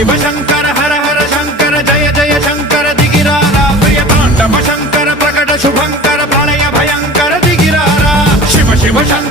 शिव शंकर हर हर शंकर जय जय शंकर दिगिरारा प्रिय तांडव शंकर प्रकट शुभंकर प्रलय भयंकर दिगिरारा शिव शिव शंकर